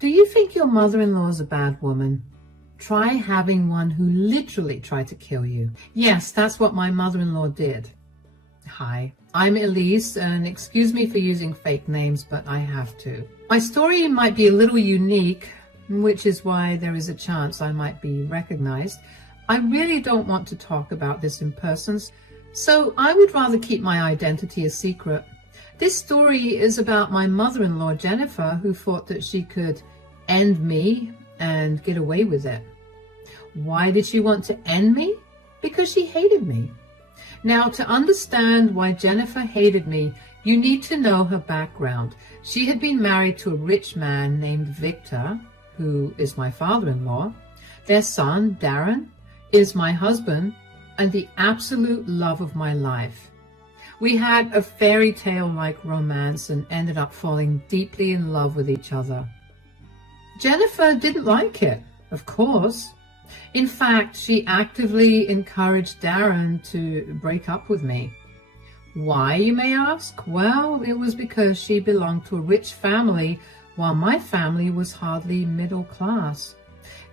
Do you think your mother-in-law is a bad woman? Try having one who literally tried to kill you. Yes, that's what my mother-in-law did. Hi, I'm Elise, and excuse me for using fake names, but I have to. My story might be a little unique, which is why there is a chance I might be recognized. I really don't want to talk about this in person, so I would rather keep my identity a secret. This story is about my mother-in-law, Jennifer, who thought that she could end me and get away with it. Why did she want to end me? Because she hated me. Now, to understand why Jennifer hated me, you need to know her background. She had been married to a rich man named Victor, who is my father-in-law. Their son, Darren, is my husband and the absolute love of my life. We had a fairy tale-like romance and ended up falling deeply in love with each other. Jennifer didn't like it, of course. In fact, she actively encouraged Darren to break up with me. Why, you may ask? Well, it was because she belonged to a rich family while my family was hardly middle class.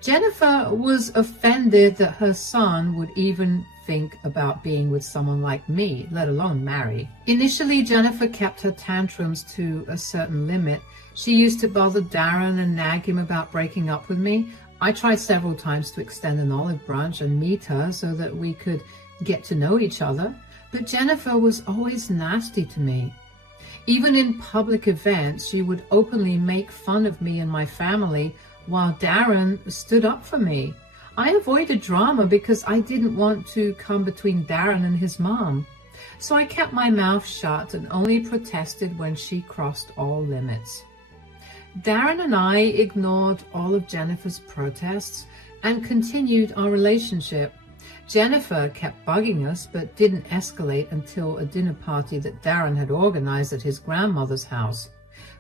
Jennifer was offended that her son would even think about being with someone like me, let alone marry. Initially, Jennifer kept her tantrums to a certain limit. She used to bother Darren and nag him about breaking up with me. I tried several times to extend an olive branch and meet her so that we could get to know each other, but Jennifer was always nasty to me. Even in public events, she would openly make fun of me and my family while Darren stood up for me. I avoided drama because I didn't want to come between Darren and his mom. So I kept my mouth shut and only protested when she crossed all limits. Darren and I ignored all of Jennifer's protests and continued our relationship. Jennifer kept bugging us but didn't escalate until a dinner party that Darren had organized at his grandmother's house.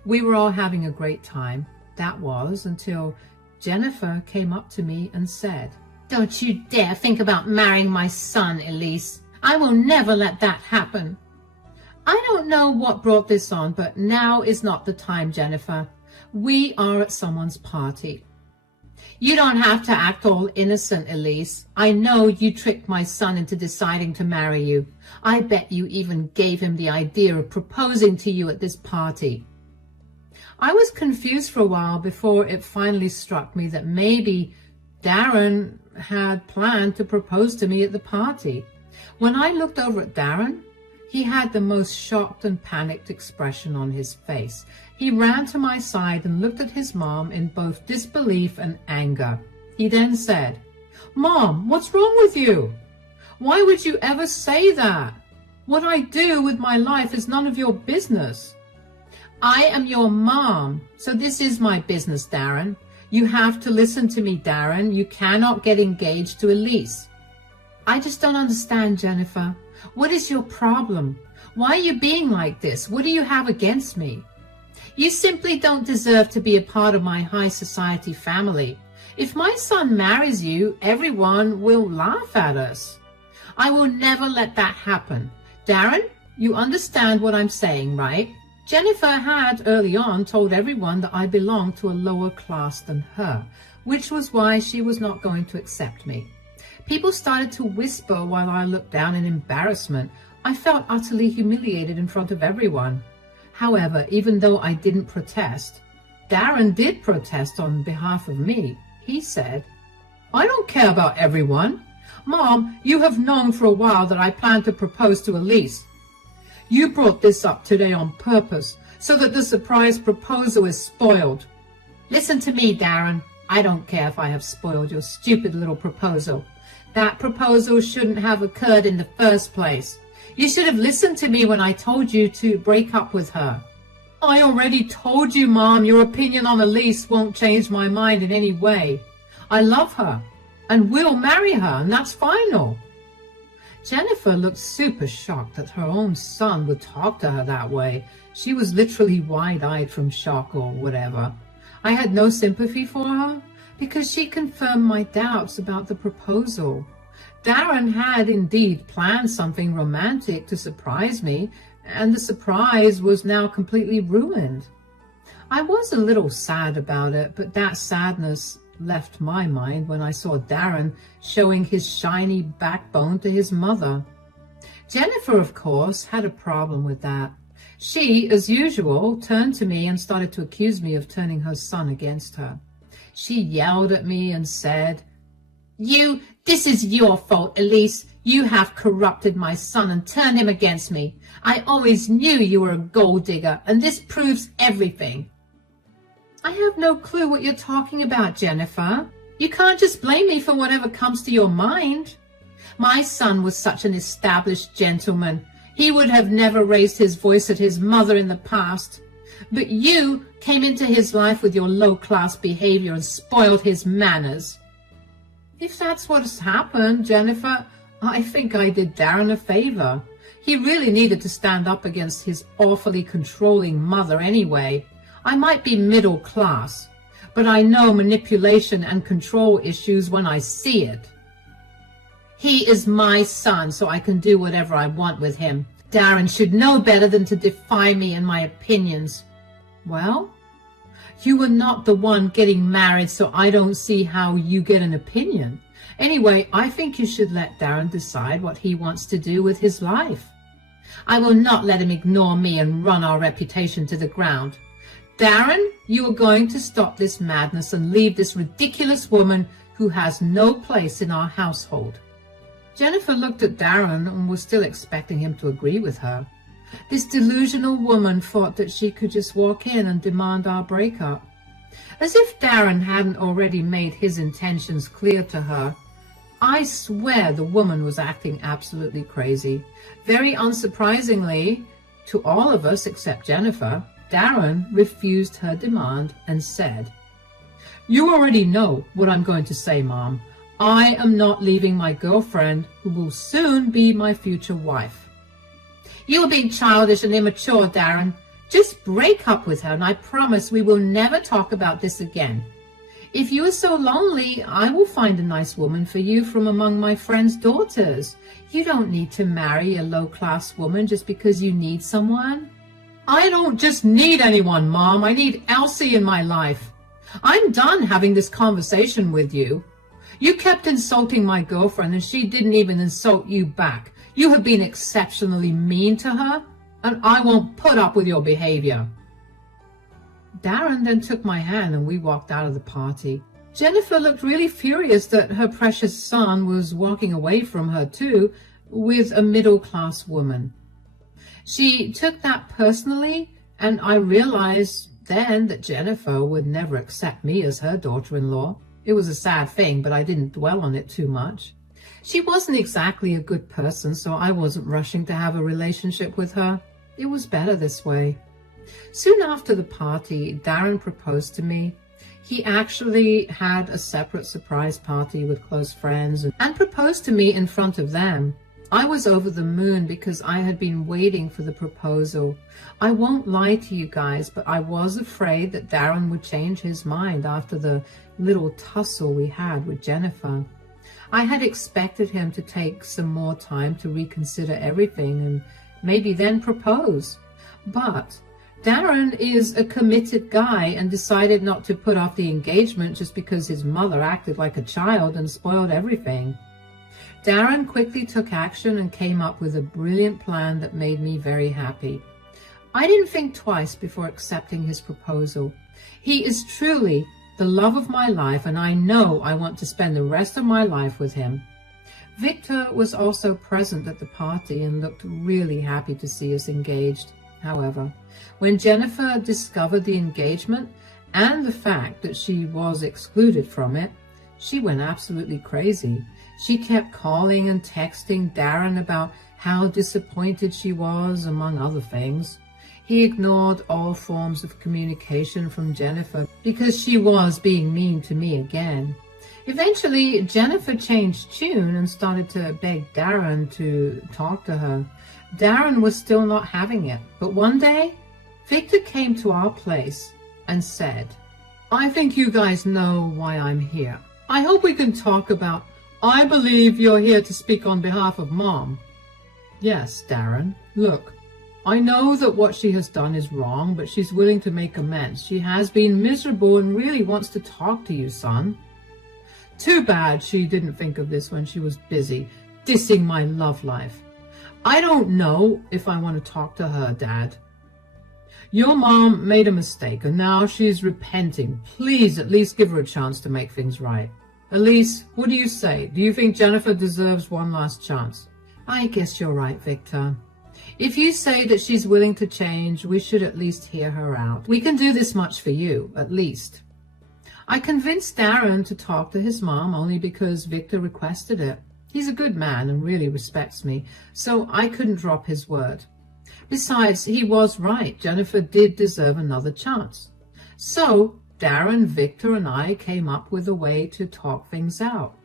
We were all having a great time. That was until Jennifer came up to me and said, "Don't you dare think about marrying my son, Elise. I will never let that happen." I don't know what brought this on, but now is not the time, Jennifer. We are at someone's party. You don't have to act all innocent, Elise. I know you tricked my son into deciding to marry you. I bet you even gave him the idea of proposing to you at this party. I was confused for a while before it finally struck me that maybe Darren had planned to propose to me at the party. When I looked over at Darren, he had the most shocked and panicked expression on his face. He ran to my side and looked at his mom in both disbelief and anger. He then said, "Mom, what's wrong with you? Why would you ever say that? What I do with my life is none of your business." "I am your mom, so this is my business, Darren. You have to listen to me, Darren. You cannot get engaged to Elise." "I just don't understand, Jennifer. What is your problem? Why are you being like this? What do you have against me?" "You simply don't deserve to be a part of my high society family. If my son marries you, everyone will laugh at us. I will never let that happen. Darren, you understand what I'm saying, right?" Jennifer had early on told everyone that I belonged to a lower class than her, which was why she was not going to accept me. People started to whisper while I looked down in embarrassment. I felt utterly humiliated in front of everyone. However, even though I didn't protest, Darren did protest on behalf of me. He said, "I don't care about everyone. Mom, you have known for a while that I plan to propose to Elise. You brought this up today on purpose so that the surprise proposal is spoiled." "Listen to me, Darren. I don't care if I have spoiled your stupid little proposal. That proposal shouldn't have occurred in the first place. You should have listened to me when I told you to break up with her." "I already told you, Mom, your opinion on Elise won't change my mind in any way. I love her and will marry her, and that's final." Jennifer looked super shocked that her own son would talk to her that way. She was literally wide-eyed from shock or whatever. I had no sympathy for her because she confirmed my doubts about the proposal. Darren had indeed planned something romantic to surprise me, and the surprise was now completely ruined. I was a little sad about it, but that sadness left my mind when I saw Darren showing his shiny backbone to his mother. Jennifer, of course, had a problem with that. She, as usual, turned to me and started to accuse me of turning her son against her. She yelled at me and said, "This is your fault, Elise. You have corrupted my son and turned him against me. I always knew you were a gold digger, and this proves everything." I have no clue what you're talking about, Jennifer. You can't just blame me for whatever comes to your mind. My son was such an established gentleman. He would have never raised his voice at his mother in the past. But you came into his life with your low-class behavior and spoiled his manners. If that's what's happened, Jennifer, I think I did Darren a favor. He really needed to stand up against his awfully controlling mother anyway. I might be middle class, but I know manipulation and control issues when I see it. He is my son, so I can do whatever I want with him. Darren should know better than to defy me and my opinions. Well, you were not the one getting married, so I don't see how you get an opinion. Anyway, I think you should let Darren decide what he wants to do with his life. I will not let him ignore me and run our reputation to the ground. Darren, you are going to stop this madness and leave this ridiculous woman who has no place in our household. Jennifer looked at Darren and was still expecting him to agree with her. This delusional woman thought that she could just walk in and demand our breakup. As if Darren hadn't already made his intentions clear to her, I swear the woman was acting absolutely crazy. Very unsurprisingly, to all of us except Jennifer, Darren refused her demand and said, "You already know what I'm going to say, Mom. I am not leaving my girlfriend, who will soon be my future wife." "You are being childish and immature, Darren. Just break up with her, and I promise we will never talk about this again. If you are so lonely, I will find a nice woman for you from among my friends' daughters. You don't need to marry a low-class woman just because you need someone." "I don't just need anyone, Mom. I need Elsie in my life. I'm done having this conversation with you. You kept insulting my girlfriend, and she didn't even insult you back. You have been exceptionally mean to her, and I won't put up with your behavior." Darren then took my hand and we walked out of the party. Jennifer looked really furious that her precious son was walking away from her too, with a middle-class woman. She took that personally, and I realized then that Jennifer would never accept me as her daughter-in-law. It was a sad thing, but I didn't dwell on it too much. She wasn't exactly a good person, so I wasn't rushing to have a relationship with her. It was better this way. Soon after the party, Darren proposed to me. He actually had a separate surprise party with close friends and proposed to me in front of them. I was over the moon because I had been waiting for the proposal. I won't lie to you guys, but I was afraid that Darren would change his mind after the little tussle we had with Jennifer. I had expected him to take some more time to reconsider everything and maybe then propose. But Darren is a committed guy and decided not to put off the engagement just because his mother acted like a child and spoiled everything. Darren quickly took action and came up with a brilliant plan that made me very happy. I didn't think twice before accepting his proposal. He is truly the love of my life, and I know I want to spend the rest of my life with him. Victor was also present at the party and looked really happy to see us engaged. However, when Jennifer discovered the engagement and the fact that she was excluded from it, she went absolutely crazy. She kept calling and texting Darren about how disappointed she was, among other things. He ignored all forms of communication from Jennifer because she was being mean to me again. Eventually, Jennifer changed tune and started to beg Darren to talk to her. Darren was still not having it, but one day, Victor came to our place and said, "I think you guys know why I'm here. I hope we can talk about, I believe you're here to speak on behalf of Mom." "Yes, Darren. Look, I know that what she has done is wrong, but she's willing to make amends. She has been miserable and really wants to talk to you, son. Too bad she didn't think of this when she was busy dissing my love life. I don't know if I want to talk to her, Dad. Your mom made a mistake and now she's repenting. Please at least give her a chance to make things right. Elise, what do you say? Do you think Jennifer deserves one last chance? I guess you're right, Victor. If you say that she's willing to change, we should at least hear her out. We can do this much for you, at least. I convinced Darren to talk to his mom only because Victor requested it. He's a good man and really respects me, so I couldn't drop his word. Besides, he was right. Jennifer did deserve another chance. So Darren, Victor, and I came up with a way to talk things out.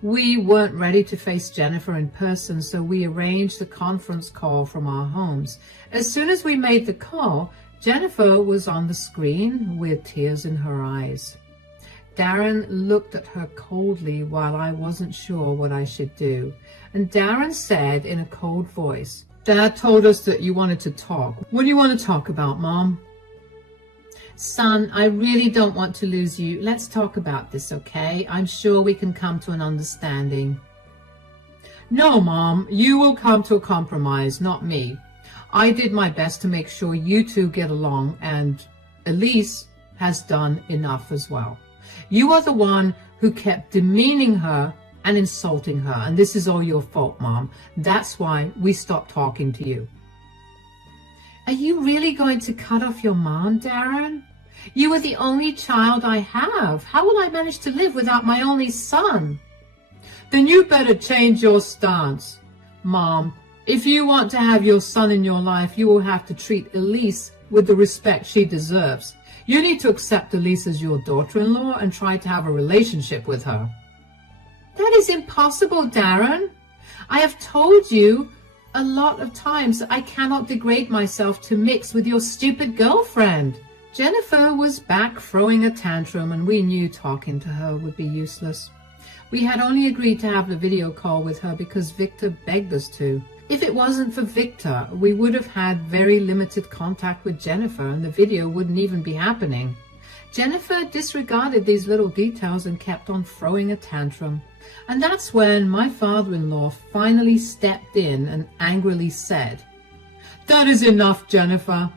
We weren't ready to face Jennifer in person, so we arranged a conference call from our homes. As soon as we made the call, Jennifer was on the screen with tears in her eyes. Darren looked at her coldly while I wasn't sure what I should do. And Darren said in a cold voice, Dad told us that you wanted to talk. What do you want to talk about, Mom? Son, I really don't want to lose you. Let's talk about this, okay? I'm sure we can come to an understanding. No, Mom, you will come to a compromise, not me. I did my best to make sure you two get along, and Elise has done enough as well. You are the one who kept demeaning her and insulting her, and this is all your fault, Mom. That's why we stopped talking to you. Are you really going to cut off your mom, Darren? You are the only child I have. How will I manage to live without my only son? Then you better change your stance. Mom, if you want to have your son in your life, you will have to treat Elise with the respect she deserves. You need to accept Elise as your daughter-in-law and try to have a relationship with her. That is impossible, Darren. I have told you a lot of times I cannot degrade myself to mix with your stupid girlfriend. Jennifer was back throwing a tantrum, and we knew talking to her would be useless. We had only agreed to have the video call with her because Victor begged us to. If it wasn't for Victor, we would have had very limited contact with Jennifer and the video wouldn't even be happening. Jennifer disregarded these little details and kept on throwing a tantrum. And that's when my father-in-law finally stepped in and angrily said, That is enough, Jennifer.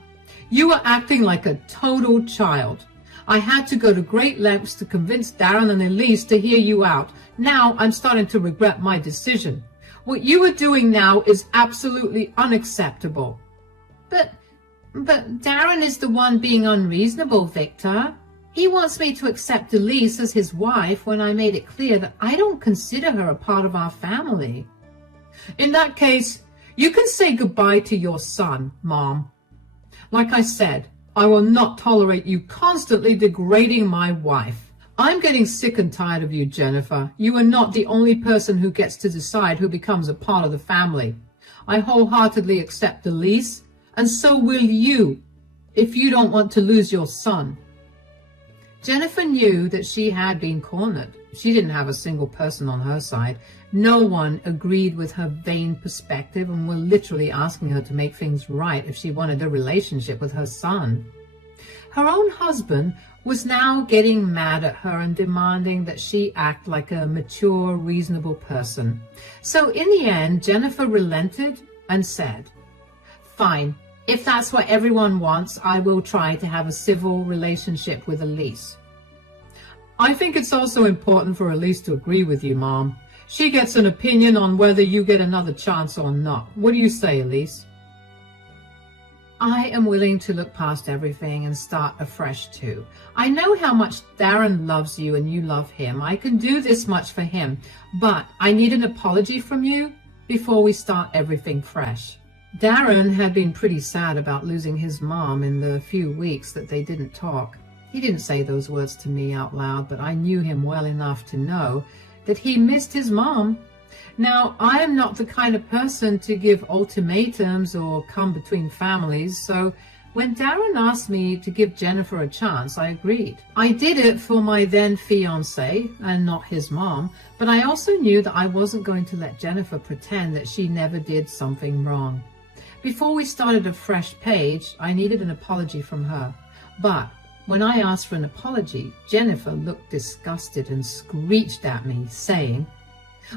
You are acting like a total child. I had to go to great lengths to convince Darren and Elise to hear you out. Now I'm starting to regret my decision. What you are doing now is absolutely unacceptable. But Darren is the one being unreasonable, Victor. He wants me to accept Elise as his wife when I made it clear that I don't consider her a part of our family. In that case, you can say goodbye to your son, Mom. Like I said, I will not tolerate you constantly degrading my wife. I'm getting sick and tired of you, Jennifer. You are not the only person who gets to decide who becomes a part of the family. I wholeheartedly accept Elise, and so will you, if you don't want to lose your son. Jennifer knew that she had been cornered. She didn't have a single person on her side. No one agreed with her vain perspective and were literally asking her to make things right if she wanted a relationship with her son. Her own husband was now getting mad at her and demanding that she act like a mature, reasonable person. So in the end, Jennifer relented and said, Fine, if that's what everyone wants, I will try to have a civil relationship with Elise. I think it's also important for Elise to agree with you, Mom. She gets an opinion on whether you get another chance or not. What do you say, Elise? I am willing to look past everything and start afresh too. I know how much Darren loves you and you love him. I can do this much for him, but I need an apology from you before we start everything fresh. Darren had been pretty sad about losing his mom in the few weeks that they didn't talk. He didn't say those words to me out loud, but I knew him well enough to know that he missed his mom. Now, I am not the kind of person to give ultimatums or come between families, so when Darren asked me to give Jennifer a chance, I agreed. I did it for my then fiancé and not his mom, but I also knew that I wasn't going to let Jennifer pretend that she never did something wrong. Before we started a fresh page, I needed an apology from her. But when I asked for an apology, Jennifer looked disgusted and screeched at me, saying,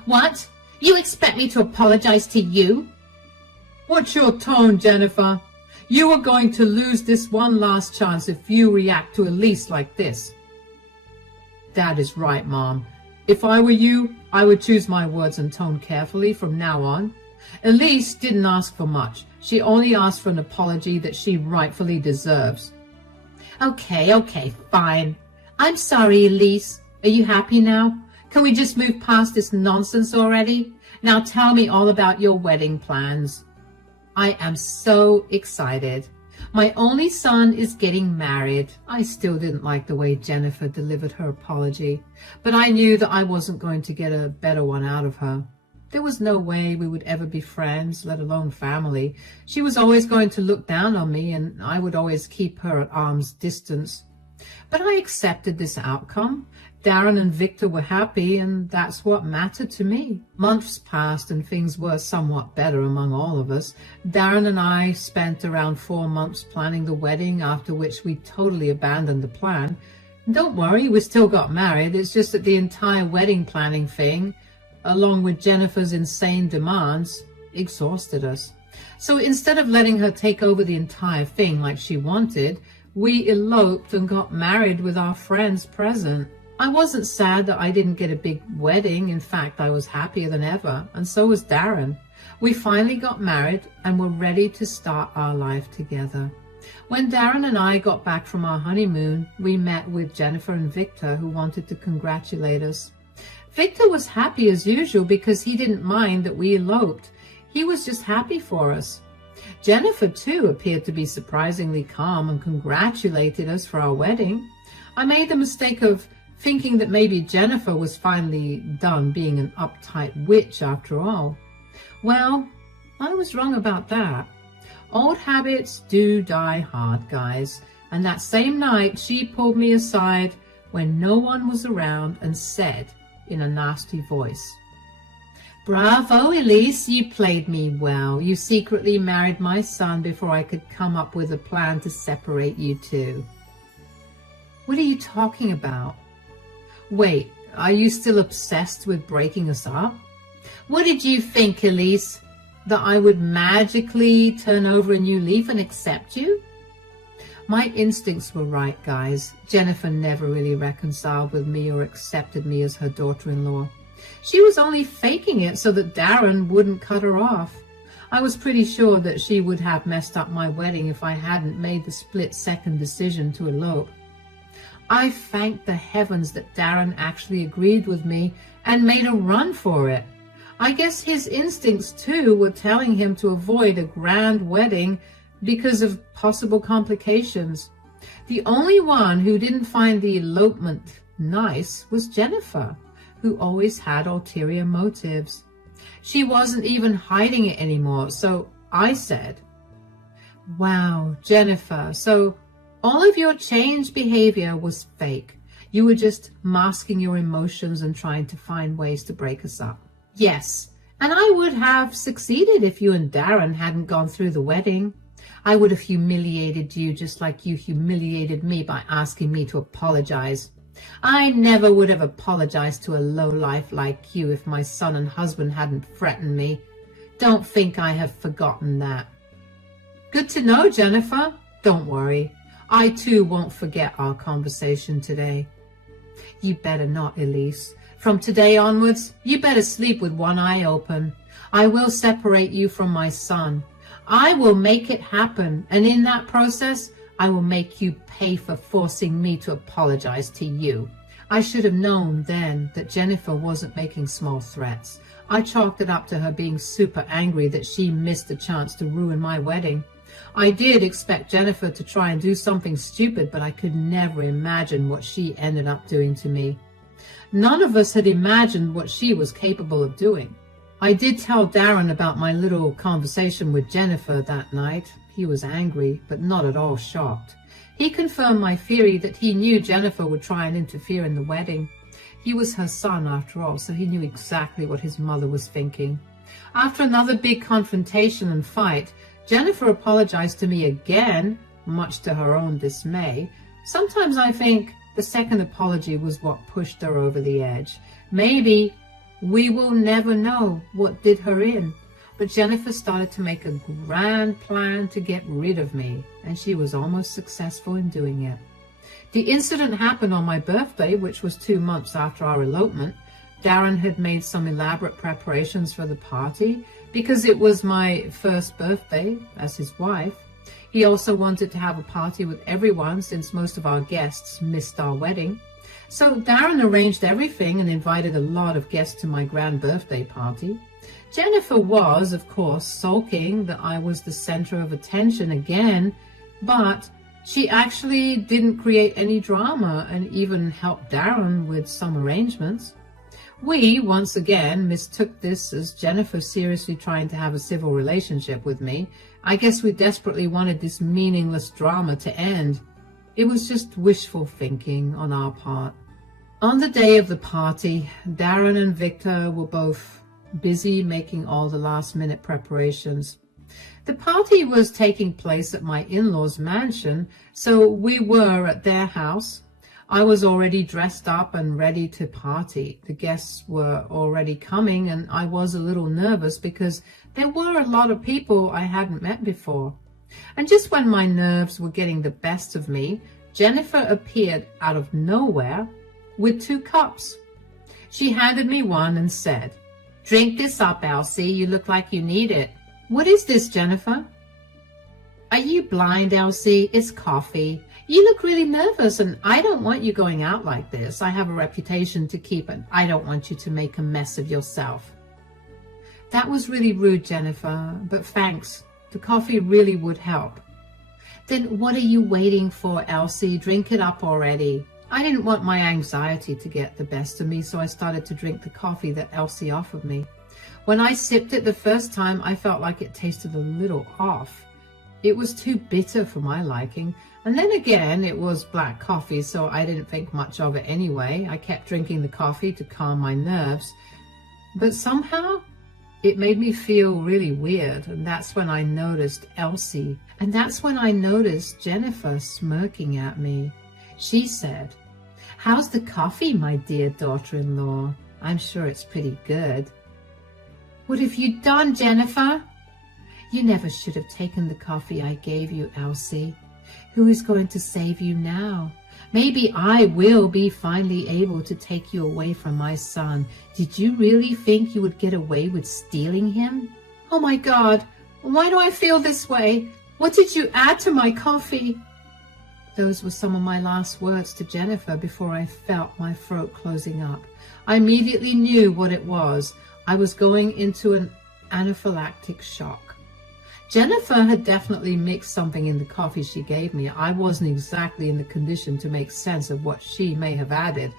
"What? You expect me to apologize to you?" "What's your tone, Jennifer? You are going to lose this one last chance if you react to Elise like this." "That is right, Mom. If I were you, I would choose my words and tone carefully from now on. Elise didn't ask for much. She only asked for an apology that she rightfully deserves." Okay, fine. I'm sorry, Elise. Are you happy now? Can we just move past this nonsense already? Now tell me all about your wedding plans. I am so excited. My only son is getting married. I still didn't like the way Jennifer delivered her apology, but I knew that I wasn't going to get a better one out of her. There was no way we would ever be friends, let alone family. She was always going to look down on me, and I would always keep her at arm's distance. But I accepted this outcome. Darren and Victor were happy, and that's what mattered to me. Months passed, and things were somewhat better among all of us. Darren and I spent around 4 months planning the wedding, after which we totally abandoned the plan. Don't worry, we still got married. It's just that the entire wedding planning thing, along with Jennifer's insane demands, exhausted us. So instead of letting her take over the entire thing like she wanted, we eloped and got married with our friends present. I wasn't sad that I didn't get a big wedding. In fact, I was happier than ever, and so was Darren. We finally got married and were ready to start our life together. When Darren and I got back from our honeymoon, we met with Jennifer and Victor, who wanted to congratulate us. Victor was happy as usual because he didn't mind that we eloped. He was just happy for us. Jennifer, too, appeared to be surprisingly calm and congratulated us for our wedding. I made the mistake of thinking that maybe Jennifer was finally done being an uptight witch after all. Well, I was wrong about that. Old habits do die hard, guys. And that same night, she pulled me aside when no one was around and said in a nasty voice, "Bravo, Elise, you played me well. You secretly married my son before I could come up with a plan to separate you two." "What are you talking about? Wait, are you still obsessed with breaking us up? What did you think, Elise? That I would magically turn over a new leaf and accept you?" My instincts were right, guys. Jennifer never really reconciled with me or accepted me as her daughter-in-law. She was only faking it so that Darren wouldn't cut her off. I was pretty sure that she would have messed up my wedding if I hadn't made the split-second decision to elope. I thanked the heavens that Darren actually agreed with me and made a run for it. I guess his instincts, too, were telling him to avoid a grand wedding because of possible complications. The only one who didn't find the elopement nice was Jennifer, who always had ulterior motives. She wasn't even hiding it anymore, so I said, "Wow, Jennifer, so all of your changed behavior was fake. You were just masking your emotions and trying to find ways to break us up." "Yes, and I would have succeeded if you and Darren hadn't gone through the wedding. I would have humiliated you just like you humiliated me by asking me to apologize. I never would have apologized to a lowlife like you if my son and husband hadn't threatened me. Don't think I have forgotten that." "Good to know, Jennifer. Don't worry. I too won't forget our conversation today." "You better not, Elise. From today onwards, you better sleep with one eye open. I will separate you from my son. I will make it happen, and in that process, I will make you pay for forcing me to apologize to you." I should have known then that Jennifer wasn't making small threats. I chalked it up to her being super angry that she missed the chance to ruin my wedding. I did expect Jennifer to try and do something stupid, but I could never imagine what she ended up doing to me. None of us had imagined what she was capable of doing. I did tell Darren about my little conversation with Jennifer that night. He was angry, but not at all shocked. He confirmed my theory that he knew Jennifer would try and interfere in the wedding. He was her son after all, so he knew exactly what his mother was thinking. After another big confrontation and fight, Jennifer apologized to me again, much to her own dismay. Sometimes I think the second apology was what pushed her over the edge. Maybe we will never know what did her in. But Jennifer started to make a grand plan to get rid of me, and she was almost successful in doing it. The incident happened on my birthday, which was 2 months after our elopement. Darren had made some elaborate preparations for the party because it was my first birthday as his wife. He also wanted to have a party with everyone since most of our guests missed our wedding. So Darren arranged everything and invited a lot of guests to my grand birthday party. Jennifer was, of course, sulking that I was the center of attention again, but she actually didn't create any drama and even helped Darren with some arrangements. We, once again, mistook this as Jennifer seriously trying to have a civil relationship with me. I guess we desperately wanted this meaningless drama to end. It was just wishful thinking on our part. On the day of the party, Darren and Victor were both busy making all the last-minute preparations. The party was taking place at my in-laws' mansion, so we were at their house. I was already dressed up and ready to party. The guests were already coming, and I was a little nervous because there were a lot of people I hadn't met before. And just when my nerves were getting the best of me, Jennifer appeared out of nowhere with 2 cups. She handed me one and said, "Drink this up, Elsie. You look like you need it." "What is this, Jennifer?" "Are you blind, Elsie? It's coffee. You look really nervous, and I don't want you going out like this. I have a reputation to keep, and I don't want you to make a mess of yourself." "That was really rude, Jennifer, but thanks. The coffee really would help." "Then what are you waiting for, Elsie? Drink it up already." I didn't want my anxiety to get the best of me, so I started to drink the coffee that Elsie offered me. When I sipped it the first time, I felt like it tasted a little off. It was too bitter for my liking. And then again, it was black coffee, so I didn't think much of it anyway. I kept drinking the coffee to calm my nerves. But somehow, it made me feel really weird, and that's when I noticed Elsie. And that's when I noticed Jennifer smirking at me. She said, "How's the coffee, my dear daughter-in-law? I'm sure it's pretty good." "What have you done, Jennifer?" "You never should have taken the coffee I gave you, Elsie. Who is going to save you now? Maybe I will be finally able to take you away from my son. Did you really think you would get away with stealing him?" "Oh my God, why do I feel this way? What did you add to my coffee?" Those were some of my last words to Jennifer before I felt my throat closing up. I immediately knew what it was. I was going into an anaphylactic shock. Jennifer had definitely mixed something in the coffee she gave me. I wasn't exactly in the condition to make sense of what she may have added.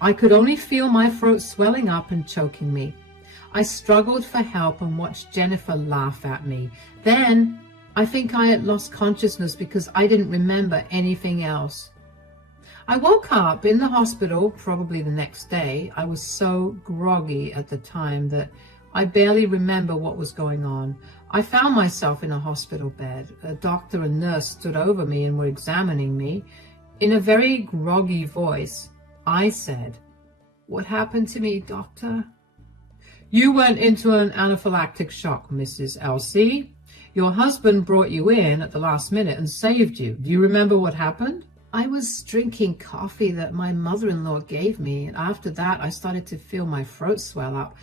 I could only feel my throat swelling up and choking me. I struggled for help and watched Jennifer laugh at me. Then I think I had lost consciousness because I didn't remember anything else. I woke up in the hospital probably the next day. I was so groggy at the time that I barely remember what was going on. I found myself in a hospital bed. A doctor and nurse stood over me and were examining me. In a very groggy voice, I said, "What happened to me, doctor?" "You went into an anaphylactic shock, Mrs. Elsie. Your husband brought you in at the last minute and saved you. Do you remember what happened?" "I was drinking coffee that my mother-in-law gave me, and after that I started to feel my throat swell up.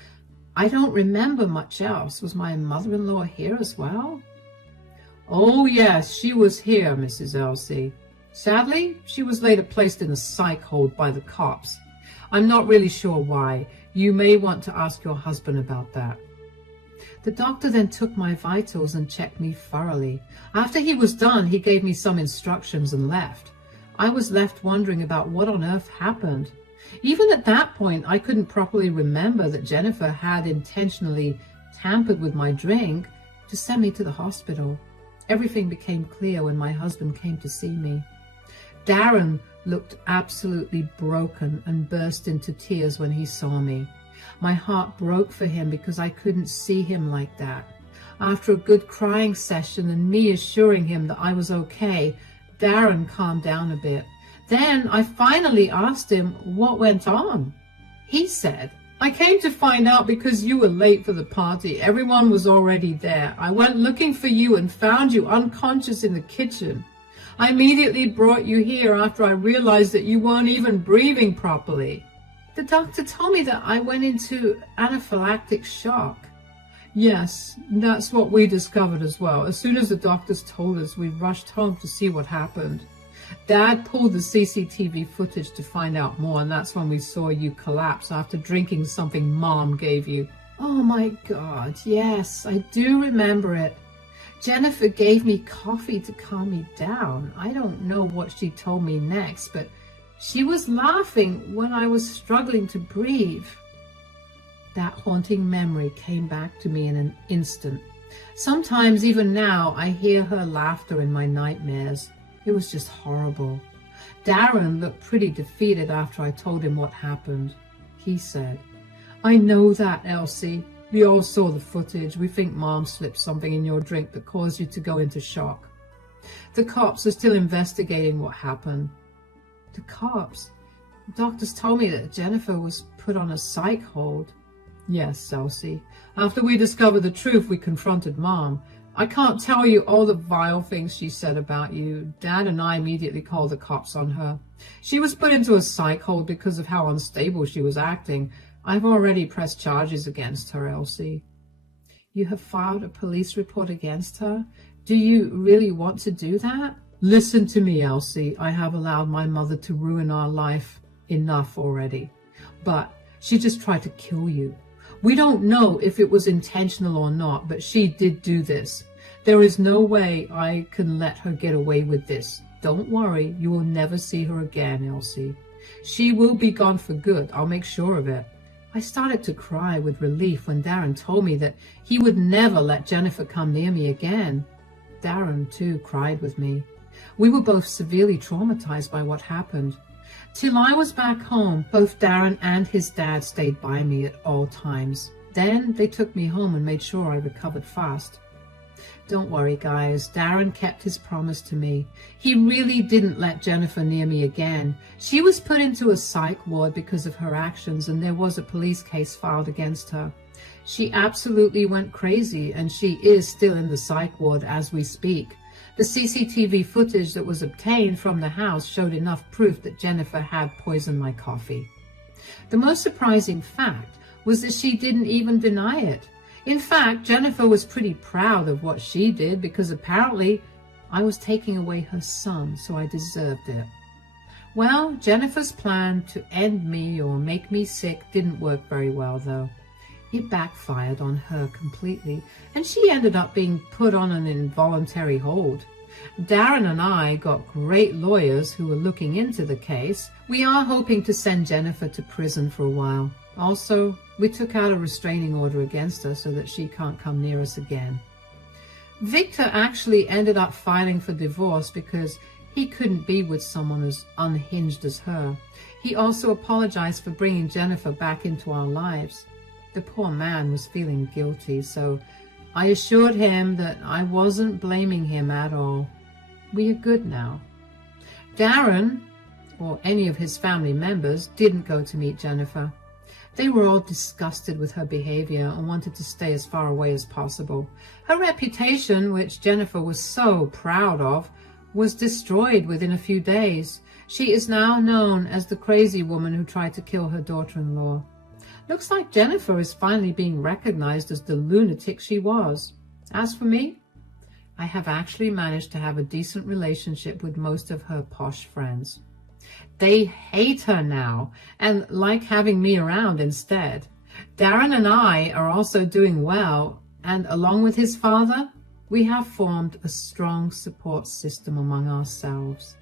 I don't remember much else. Was my mother-in-law here as well?" "Oh yes, she was here, Mrs. Elsie. Sadly, she was later placed in a psych hold by the cops. I'm not really sure why. You may want to ask your husband about that." The doctor then took my vitals and checked me thoroughly. After he was done, he gave me some instructions and left. I was left wondering about what on earth happened. Even at that point, I couldn't properly remember that Jennifer had intentionally tampered with my drink to send me to the hospital. Everything became clear when my husband came to see me. Darren looked absolutely broken and burst into tears when he saw me. My heart broke for him because I couldn't see him like that. After a good crying session and me assuring him that I was okay, Darren calmed down a bit. Then I finally asked him what went on. He said, "I came to find out because you were late for the party. Everyone was already there. I went looking for you and found you unconscious in the kitchen. I immediately brought you here after I realized that you weren't even breathing properly. The doctor told me that I went into anaphylactic shock." Yes, that's what we discovered as well. As soon as the doctors told us, we rushed home to see what happened. Dad pulled the CCTV footage to find out more, and that's when we saw you collapse after drinking something Mom gave you. Oh my God, yes, I do remember it. Jennifer gave me coffee to calm me down. I don't know what she told me next, but she was laughing when I was struggling to breathe. That haunting memory came back to me in an instant. Sometimes, even now, I hear her laughter in my nightmares. It was just horrible. Darren looked pretty defeated after I told him what happened. He said, "I know that, Elsie. We all saw the footage. We think Mom slipped something in your drink that caused you to go into shock. The cops are still investigating what happened." The cops? The doctors told me that Jennifer was put on a psych hold. Yes, Elsie. After we discovered the truth, we confronted Mom. I can't tell you all the vile things she said about you. Dad and I immediately called the cops on her. She was put into a psych hold because of how unstable she was acting. I've already pressed charges against her, Elsie. You have filed a police report against her? Do you really want to do that? Listen to me, Elsie. I have allowed my mother to ruin our life enough already. But she just tried to kill you. We don't know if it was intentional or not, but she did do this. There is no way I can let her get away with this. Don't worry, you will never see her again, Elsie. She will be gone for good, I'll make sure of it. I started to cry with relief when Darren told me that he would never let Jennifer come near me again. Darren, too, cried with me. We were both severely traumatized by what happened. Till I was back home, both Darren and his dad stayed by me at all times. Then they took me home and made sure I recovered fast. Don't worry, guys. Darren kept his promise to me. He really didn't let Jennifer near me again. She was put into a psych ward because of her actions, and there was a police case filed against her. She absolutely went crazy, and she is still in the psych ward as we speak. The CCTV footage that was obtained from the house showed enough proof that Jennifer had poisoned my coffee. The most surprising fact was that she didn't even deny it. In fact, Jennifer was pretty proud of what she did because apparently I was taking away her son, so I deserved it. Well, Jennifer's plan to end me or make me sick didn't work very well, though. It backfired on her completely, and she ended up being put on an involuntary hold. Darren and I got great lawyers who were looking into the case. We are hoping to send Jennifer to prison for a while. Also, we took out a restraining order against her so that she can't come near us again. Victor actually ended up filing for divorce because he couldn't be with someone as unhinged as her. He also apologized for bringing Jennifer back into our lives. The poor man was feeling guilty, so I assured him that I wasn't blaming him at all. We are good now. Darren, or any of his family members, didn't go to meet Jennifer. They were all disgusted with her behavior and wanted to stay as far away as possible. Her reputation, which Jennifer was so proud of, was destroyed within a few days. She is now known as the crazy woman who tried to kill her daughter-in-law. Looks like Jennifer is finally being recognized as the lunatic she was. As for me, I have actually managed to have a decent relationship with most of her posh friends. They hate her now and like having me around instead. Darren and I are also doing well, and along with his father, we have formed a strong support system among ourselves.